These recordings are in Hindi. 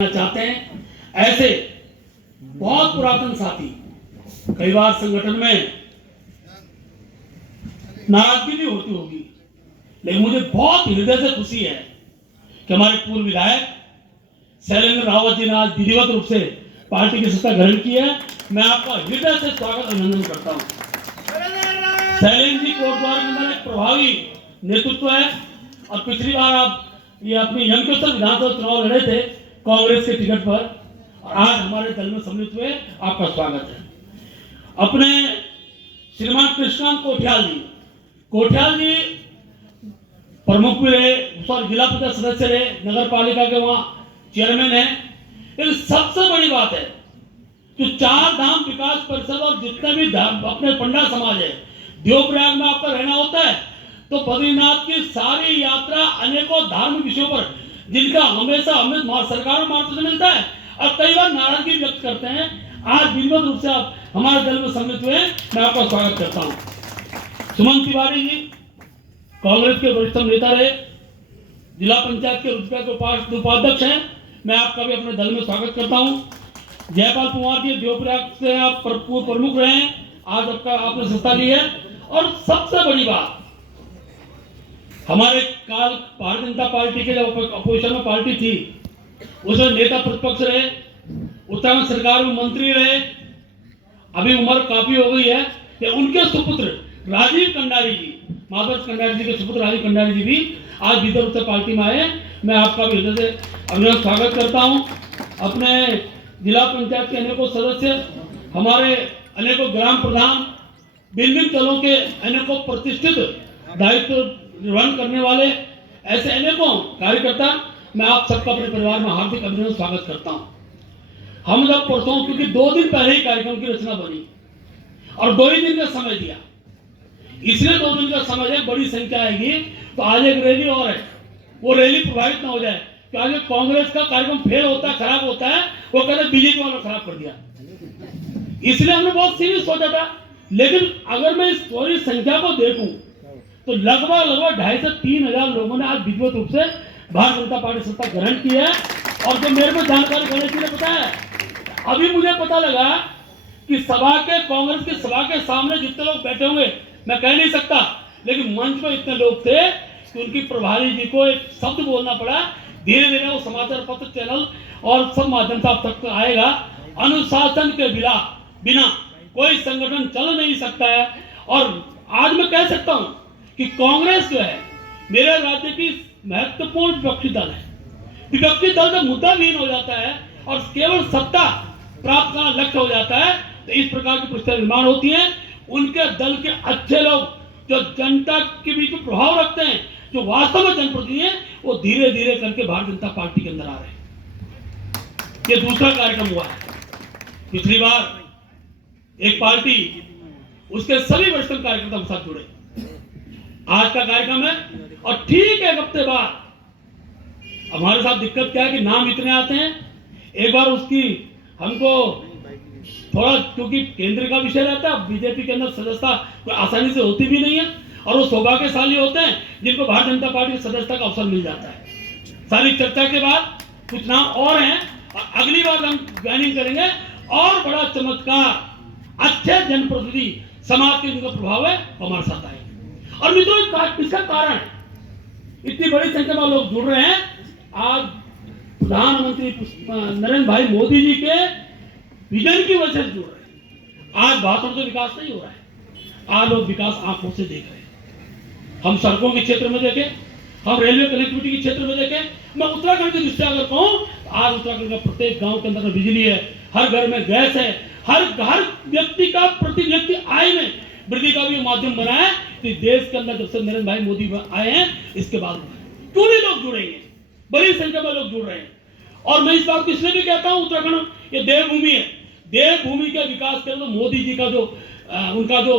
चाहते हैं। ऐसे बहुत पुरातन साथी, कई बार संगठन में नाराजगी भी होती होगी, लेकिन मुझे बहुत हृदय से खुशी है कि हमारे पूर्व विधायक शैलेंद्र रावत जी ने आज विधिवत रूप से पार्टी की सत्ता ग्रहण की है। मैं आपका हृदय से स्वागत अभिनंदन करता हूं। शैलेंद्र जी कोटद्वार के अंदर एक प्रभावी नेतृत्व है और पिछली बार आप ये अपनी यमकेश्वर विधानसभा चुनाव लड़े थे कांग्रेस के टिकट पर, और आज हमारे दल में सम्मिलित हुए, आपका स्वागत है। अपने श्रीमान कृष्णकांत कोठियाल जी प्रमुख भी रहे, जिला पंचायत सदस्य रहे, नगर पालिका के वहां चेयरमैन है। लेकिन सबसे बड़ी बात है कि चार धाम विकास परिषद और जितने भी अपने पंडा समाज है, देवप्रयाग में आपका रहना होता है तो बद्रीनाथ की सारी यात्रा अनेकों धार्मिक विषयों पर जिनका हमेशा हमें सरकार में मार्गदर्शन मिलता है और कई बार नाराजगी व्यक्त करते हैं, आज विधिवत रूप से आप हमारे दल में सम्मिलित हुए, मैं आपका स्वागत करता हूं। सुमन तिवारी जी कांग्रेस के वरिष्ठ नेता रहे, जिला पंचायत के रुजगा के उपाध्यक्ष हैं, मैं आपका भी अपने दल में स्वागत करता हूं। जयपाल कुमार जी देवप्रयाग से आप पूर्व प्रमुख रहे हैं, आज आपने सत्ता ली है। और सबसे बड़ी बात, हमारे काल भारतीय जनता पार्टी के जब अपोजिशन में पार्टी थी उसमें नेता प्रतिपक्ष रहे, उत्तराखंड सरकार में मंत्री रहे, अभी उम्र काफी हो गई है कि उनके सुपुत्र राजीव कंडारी जी, माधव कंडारी जी के सुपुत्र राजीव कंडारी जी भी आज विधिवत रूप से पार्टी में आए। मैं आपका भी हृदय से अभिनंदन स्वागत करता हूं। अपने जिला पंचायत के अनेकों सदस्य, हमारे अनेकों ग्राम प्रधान, विभिन्न दलों के अनेकों प्रतिष्ठित दायित्व निर्वहन करने वाले ऐसे अनेकों कार्यकर्ता, मैं आप सबका अपने परिवार में हार्दिक अभिनंदन स्वागत करता हूं। हम जब परसों, क्योंकि 2 दिन पहले ही कार्यक्रम की रचना बनी और 2 ही दिन का समय दिया, इसलिए 2 दिन का समय है, बड़ी संख्या आएगी तो आज एक रैली और है, वो रैली प्रभावित ना हो जाए कि आज कांग्रेस का कार्यक्रम फेल होता है, खराब होता है, वो कहते बीजेपी वालों खराब कर दिया, इसलिए हमने बहुत सीरियस सोचा था। लेकिन अगर मैं इस पूरी संख्या को देखूं तो लगभग 2,500 से 3,000 लोगों ने आज विधिवत रूप से भारतीय जनता पार्टी सत्ता ग्रहण की है। और जो मेरे को जानकारी गणेश जी ने बताया, अभी मुझे पता लगा कि कांग्रेस की सभा के सामने जितने लोग बैठे होंगे मैं कह नहीं सकता, लेकिन मंच पर इतने लोग थे कि उनकी प्रभारी जी को एक शब्द बोलना पड़ा। धीरे धीरे वो समाचार पत्र, चैनल और सब माध्यम से आप तक आएगा। अनुशासन के बिना कोई संगठन चल नहीं सकता है। और आज मैं कह सकता हूं कि कांग्रेस जो है मेरे राज्य की महत्वपूर्ण विपक्षी दल है। विपक्षी दल जब मुद्दा विहीन हो जाता है और केवल सत्ता प्राप्त करना लक्ष्य हो जाता है तो इस प्रकार की परिस्थितियां निर्माण होती हैं। उनके दल के अच्छे लोग जो जनता के बीच में प्रभाव रखते हैं, जो वास्तव में जनप्रतिनिधि हैं, वो धीरे धीरे करके भारतीय जनता पार्टी के अंदर आ रहे हैं। ये दूसरा कार्यक्रम हुआ है। पिछली बार एक पार्टी, उसके सभी वरिष्ठ कार्यकर्ता के साथ जुड़े, आज का कार्यक्रम है और ठीक 1 हफ्ते बाद हमारे साथ दिक्कत क्या है कि नाम इतने आते हैं। एक बार उसकी हमको थोड़ा, क्योंकि केंद्र का विषय रहता है, बीजेपी के अंदर सदस्यता कोई आसानी से होती भी नहीं है और वो सौभाग्यशाली होते हैं जिनको भारतीय जनता पार्टी की सदस्यता का अवसर मिल जाता है। सारी चर्चा के बाद कुछ नाम और हैं और अगली बार हम ज्वाइनिंग करेंगे और बड़ा चमत्कार, अच्छे जनप्रतिनिधि, समाज के जिनका प्रभाव है हमारे साथ आए। और मित्रों, इसका कारण इतनी बड़ी संख्या में लोग जुड़ रहे हैं। आज प्रधानमंत्री नरेंद्र भाई मोदी जी के विजन की वजह से जुड़ रहे हैं। आज बातों से विकास नहीं हो रहा है, आज लोग विकास आंखों से देख रहे हैं। हम सड़कों के क्षेत्र में देखें, हम रेलवे कनेक्टिविटी के क्षेत्र में देखें, मैं उत्तराखंड की दृष्टि अगर कहूं, आज उत्तराखंड का प्रत्येक गांव के अंदर बिजली है, हर घर में गैस है, हर व्यक्ति का, प्रति व्यक्ति आय में वृद्धि का भी माध्यम बना है कि देश के अंदर जब से नरेंद्र भाई मोदी आए हैं, इसके बाद क्यों नहीं लोग जुड़ेंगे, बड़ी संख्या में लोग जुड़ रहे हैं। और मैं इस बात को इसलिए भी कहता हूं, उत्तराखंड ये देवभूमि है, देवभूमि के विकास के लिए तो मोदी जी का उनका जो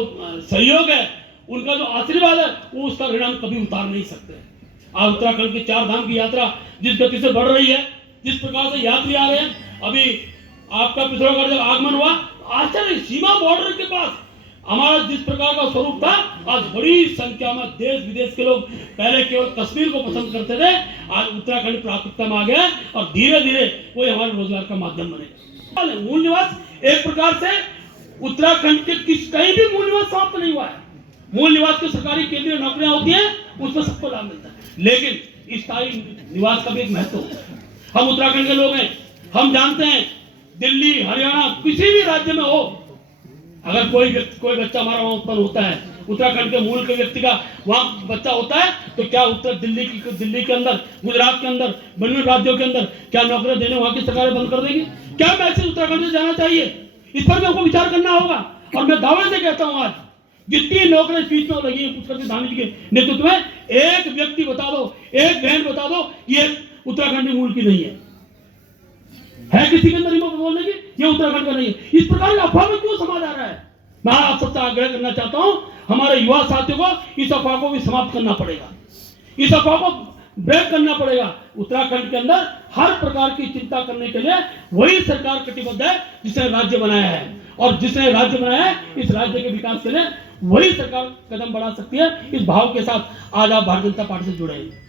सहयोग है, उनका जो आशीर्वाद है, वो उसका ऋण हम कभी उतार नहीं सकते। आज उत्तराखंड की 4 धाम की यात्रा जिस गति से बढ़ रही है, जिस प्रकार से यात्री आ रहे हैं, अभी आपका पिथौरागढ़ जब आगमन हुआ, आश्चर्य, सीमा बॉर्डर के पास हमारा जिस प्रकार का स्वरूप था आज बड़ी संख्या में देश विदेश के लोग पहले केवल कश्मीर को पसंद करते थे, आज उत्तराखंड प्राथमिकता में आ गया और धीरे धीरे कोई हमारे रोजगार का माध्यम बनेगा। मूल निवास एक प्रकार से उत्तराखंड के कहीं भी मूल निवास समाप्त नहीं हुआ है। मूल निवास की सरकारी केंद्रीय नौकरियां होती हैं, उसमें सबको लाभ मिलता है, लेकिन स्थायी निवास का भी एक महत्व होता है। हम उत्तराखंड के लोग हैं, हम जानते हैं दिल्ली हरियाणा किसी भी राज्य में हो, अगर कोई बच्चा हमारा वहां उत्पन्न होता है, उत्तराखंड के मूल के व्यक्ति का वहां बच्चा होता है, तो क्या उत्तर दिल्ली के अंदर, गुजरात के अंदर, अन्य राज्यों के अंदर क्या नौकरियां देने वहां की सरकारें बंद कर देंगी? क्या मैसेज उत्तराखंड से जाना चाहिए? इस पर भी हमको विचार करना होगा। और मैं दावे से कहता हूं, आज जितनी नौकरियां बीच में लगी है पुष्कर धामी जी के नेतृत्व में, एक व्यक्ति बता दो, एक बहन बता दो, ये उत्तराखंडी मूल की नहीं है किसी के अंदर हिम्मत बोलने की ये उत्तराखंड का नहीं है। इस प्रकार की अफवाह में क्यों समाज आ रहा है? मैं आप सबसे आग्रह करना चाहता हूं, हमारे युवा साथियों को इस अफवाह को भी समाप्त करना पड़ेगा, इस अफवाह को ब्रेक करना पड़ेगा। उत्तराखंड के अंदर हर प्रकार की चिंता करने के लिए वही सरकार कटिबद्ध है जिसने राज्य बनाया है, और जिसने राज्य बनाया है इस राज्य के विकास के लिए वही सरकार कदम बढ़ा सकती है। इस भाव के साथ आज आप भारतीय जनता पार्टी से जुड़े हैं।